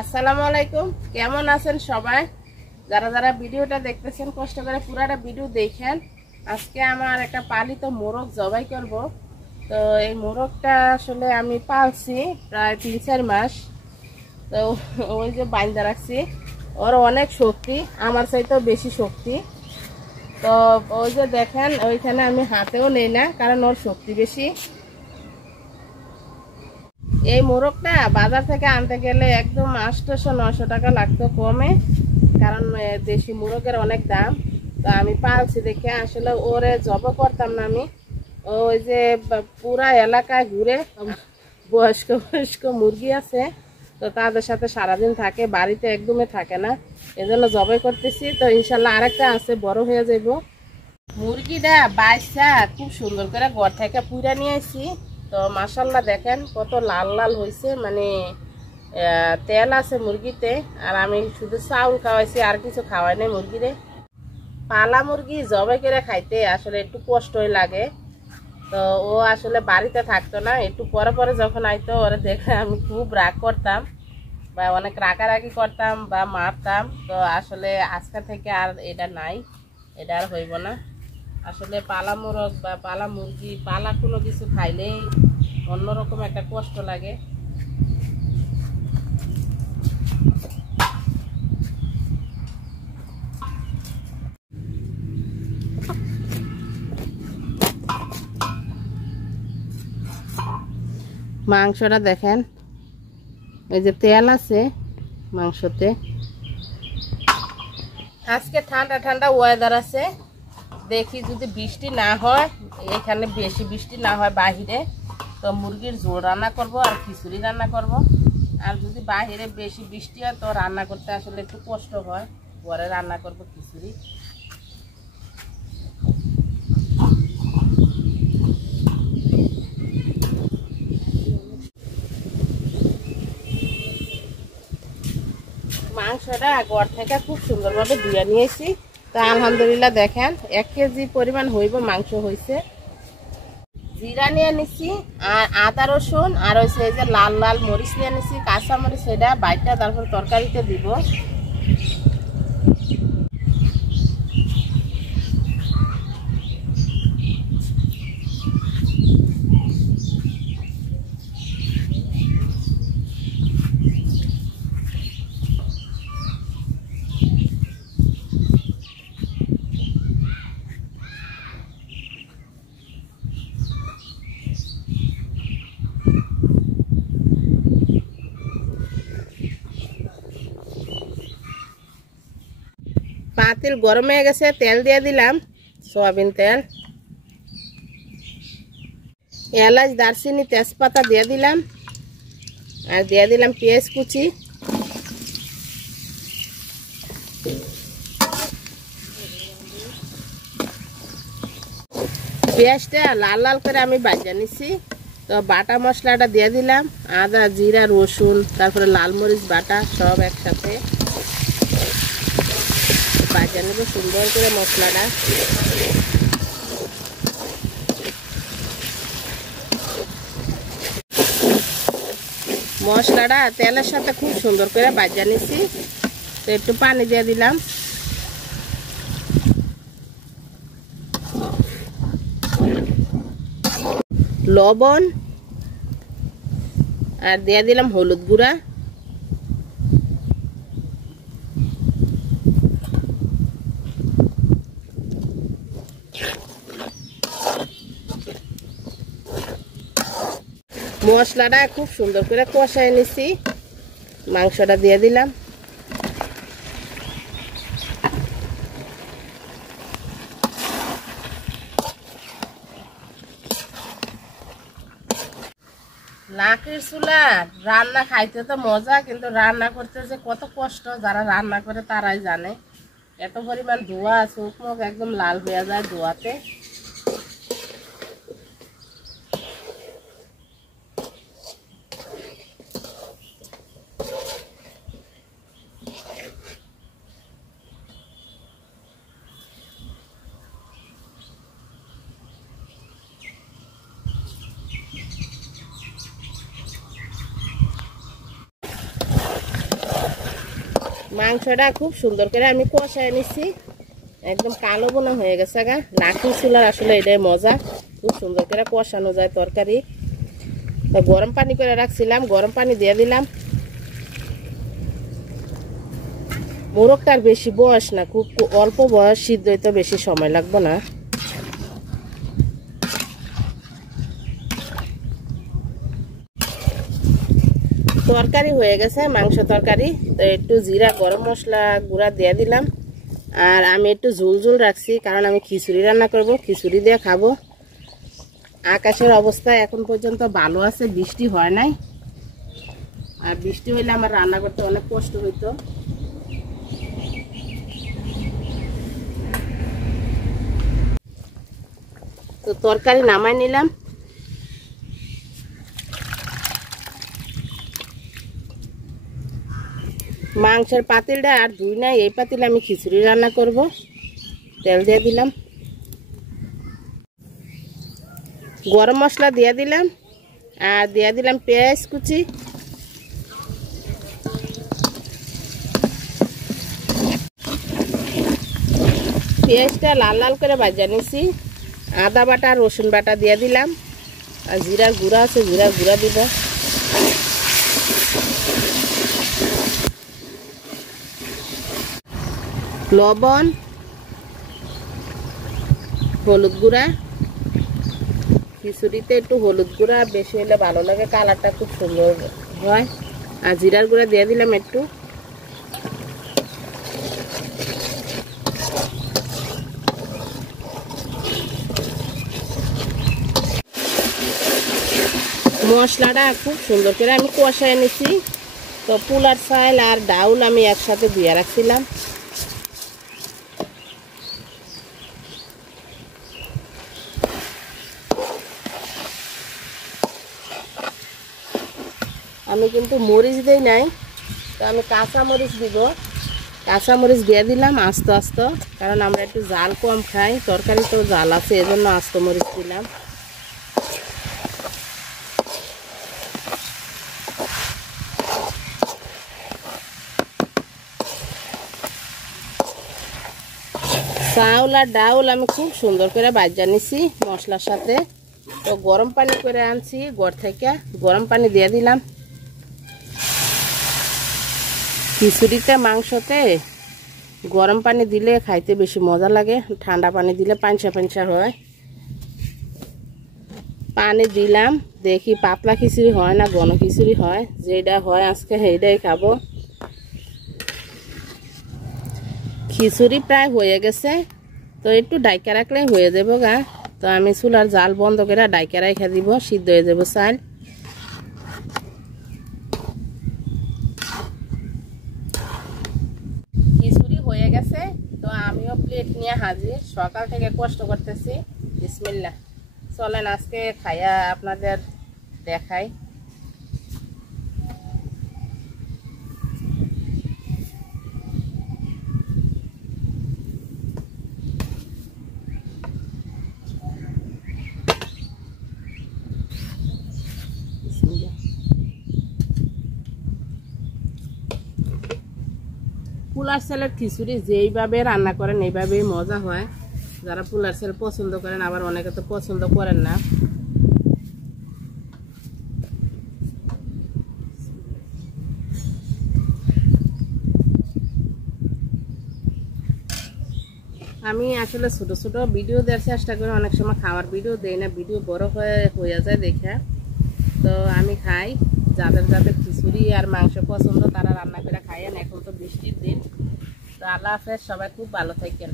আসসালামু আলাইকুম। কেমন আছেন সবাই? যারা যারা ভিডিওটা দেখতেছেন কষ্ট করে পুরাটা ভিডিও দেখেন। আজকে আমার একটা পালিত মোরগ জবাই করব। তো এই মোরগটা আসলে আমি পালছি প্রায় 3-4 মাস। তো ওই যে বাইন্দা রাখছি, ওর অনেক শক্তি, আমার চাইতেও বেশি শক্তি। তো ওই যে দেখেন ওইখানে আমি হাতেও নেই না, কারণ ওর শক্তি বেশি। এই মোরগটা বাজার থেকে আনতে গেলে একদম 800-900 টাকা লাগতো কমে, কারণ দেশি মোরগের অনেক দাম। তো আমি পালছি দেখে আসলে ওরে জব করতাম না আমি। ওই যে পুরা এলাকায় ঘুরে বয়স্ক বয়স্ক মুরগি আছে, তো তাদের সাথে সারাদিন থাকে, বাড়িতে একদমই থাকে না, এজন্য জবাই করতেছি। তো ইনশাল্লাহ আরেকটা আছে, বড় হয়ে যাইব। মুরগিটা বাইসা খুব সুন্দর করে ঘর থেকে পুইরা নিয়ে আসি। তো মাশাল্লাহ দেখেন কত লাল লাল হয়েছে, মানে তেল আছে মুরগিতে। আর আমি শুধু চাউল খাওয়াইছি, আর কিছু খাওয়াই নাই মুরগিরে। পালা মুরগি জবাই করে খাইতে আসলে একটু কষ্টই লাগে। তো ও আসলে বাড়িতে থাকতো না, একটু পরে পরে যখন আইতো ওরা দেখে আমি খুব রাগ করতাম বা অনেক রাগারাগি করতাম বা মারতাম। তো আসলে আজকে থেকে আর এটা নাই, এটা আর হইব না। আসলে পালা মোরগ বা পালা মুরগি, পালা কোনো কিছু খাইলেই অন্যরকম একটা কষ্ট লাগে। মাংসটা দেখেন, এই যে তেল আছে মাংসতে। আজকে ঠান্ডা ঠান্ডা ওয়েদার আছে, দেখি যদি বৃষ্টি না হয়, এখানে বেশি বৃষ্টি না হয় বাহিরে, তো মুরগির ঝোল রান্না করব আর খিচুড়ি রান্না করব। আর যদি বাহিরে বেশি বৃষ্টি হয় তো রান্না করতে আসলে একটু কষ্ট হয়, ঘরে রান্না করব খিচুড়ি। মাংসটা ঘর থেকে খুব সুন্দরভাবে ধুয়ে নিয়েছি। তো আলহামদুলিল্লাহ দেখেন 1 কেজি পরিমাণ হইব মাংস হয়েছে। জিরা নিয়ে নিছি, আর আদা রসুন, আর হচ্ছে এই যে লাল লাল মরিচ নিয়ে নিছি, কাঁচা মরিচ, সেটা বাইটটা তারপর তরকারিতে দিব। পাতিল গরম হয়ে গেছে, তেল দিয়ে দিলাম, সয়াবিন তেল। এলাচ, দারচিনি, তেজপাতা দিয়ে দিলাম, আর দিয়ে দিলাম পেঁয়াজ কুচি। পেঁয়াজটা লাল লাল করে আমি ভাজা নিছি। তো বাটা মশলাটা দিয়ে দিলাম, আদা, জিরা, রসুন, তারপরে লাল মরিচ বাটা সব একসাথে ভাজা নেব সুন্দর করে মশলাটা। মশলাটা তেলের সাথে খুব সুন্দর করে ভাজা নিছি। তো একটু পানি দিয়ে দিলাম, লবণ, আর দিয়ে দিলাম হলুদ গুঁড়া। মশলাটা খুব সুন্দর করে কষায় নিছি, মাংসটা দিয়ে দিলাম। লাকড়ির চুলা রান্না খাইতে তো মজা, কিন্তু রান্না করতে যে কত কষ্ট যারা রান্না করে তারাই জানে। এত পরিমাণ ধোঁয়া, চোখ মুখ একদম লাল হয়ে যায় ধোঁয়াতে। মাংসটা খুব সুন্দর করে আমি কষায় নিচ্ছি, একদম কালো বোনা হয়ে গেছে গা। লাঠি চুলার আসলে এটাই মজা, খুব সুন্দর করে কষানো যায় তরকারি। গরম পানি করে রাখছিলাম, গরম পানি দিয়ে দিলাম। মোরগটার বেশি বয়স না, খুব অল্প বয়স, সিদ্ধ হইতে বেশি সময় লাগবে না। তরকারি হয়ে গেছে, মাংস তরকারি। তো একটু জিরা গরম মশলা গুঁড়া দিয়ে দিলাম। আর আমি একটু ঝোল ঝোল রাখছি, কারণ আমি খিচুড়ি রান্না করব, খিচুড়ি দিয়ে খাবো। আকাশের অবস্থা এখন পর্যন্ত ভালো আছে, বৃষ্টি হয় নাই। আর বৃষ্টি হইলে আমার রান্না করতে অনেক কষ্ট হইতো। তো তরকারি নামাই নিলাম। মাংসের পাতিলটা আর ধুই নাই, এই পাতিলে আমি খিচুড়ি রান্না করব। তেল দিয়ে দিলাম, গরম মশলা দিয়ে দিলাম, আর দিয়ে দিলাম পেঁয়াজ কুচি। পেঁয়াজটা লাল লাল করে ভাজা নিছি। আদা বাটা রসুন বাটা দিয়ে দিলাম, আর জিরার গুঁড়া আছে, জিরার গুঁড়া দিব। লবণ, হলুদ গুঁড়া। খিচুড়িতে একটু হলুদ গুঁড়া বেশি হলে ভালো লাগে, কালারটা খুব সুন্দর হয়। আর জিরার গুঁড়া দিয়ে দিলাম একটু। মশলাটা খুব সুন্দর করে আমি কষায় নিছি। তো পোলার চাল আর ডাউল আমি একসাথে ধুয়ে রাখছিলাম। আমি কিন্তু মরিচ দেই নাই, তো আমি কাঁচা মরিচ দিব। কাঁচা মরিচ দিয়ে দিলাম আস্তে আস্তে, কারণ আমরা একটু জাল কম খাই, তরকারি তো জাল আছে, এজন্য আস্ত মরিচ দিলাম। চাউল আর ডাউল আমি খুব সুন্দর করে ভাজা নিছি মশলার সাথে। তো গরম পানি করে আনছি ঘর থেকে, গরম পানি দিয়ে দিলাম। খিচুড়িতে মাংসতে গরম পানি দিলে খাইতে বেশি মজা লাগে, ঠান্ডা পানি দিলে পাঞ্চা পাঞ্চা হয়। পানি দিলাম, দেখি পাতলা খিচুড়ি হয় না ঘন খিচুড়ি হয়। যেটা হয় আজকে সেইটাই খাবো। খিচুড়ি প্রায় হয়ে গেছে, তো একটু ডাইকা রাখলেই হয়ে যাবো গা। তো আমি চুলার জাল বন্ধ করে ডাইকা রাখা দিব, সিদ্ধ হয়ে যাবো চাল। খিচুড়ি হয়ে গেছে, তো আমিও প্লেট নিয়ে হাজির। সকাল থেকে কষ্ট করতেছি। বিসমিল্লাহ, চলেন আজকে খাইয়া আপনাদের দেখাই। পোলার চালের খিচুড়ি যেইভাবে রান্না করেন এইভাবেই মজা হয়। যারা পোলার চাল পছন্দ করেন, আবার অনেকে তো পছন্দ করেন না। আমি আসলে ছোট ছোট ভিডিও দেওয়ার চেষ্টা করি, অনেক সময় খাওয়ার ভিডিও দেই না, ভিডিও বড় হয়ে যায় দেখে। তো আমি খাই, যাদের যাদের খিচুড়ি আর মাংস পছন্দ তারা রান্না করে খাইয়েন। এখন তো বৃষ্টির দিন। তো আল্লাহ হাফেজ, সবাই খুব ভালো থাকেন।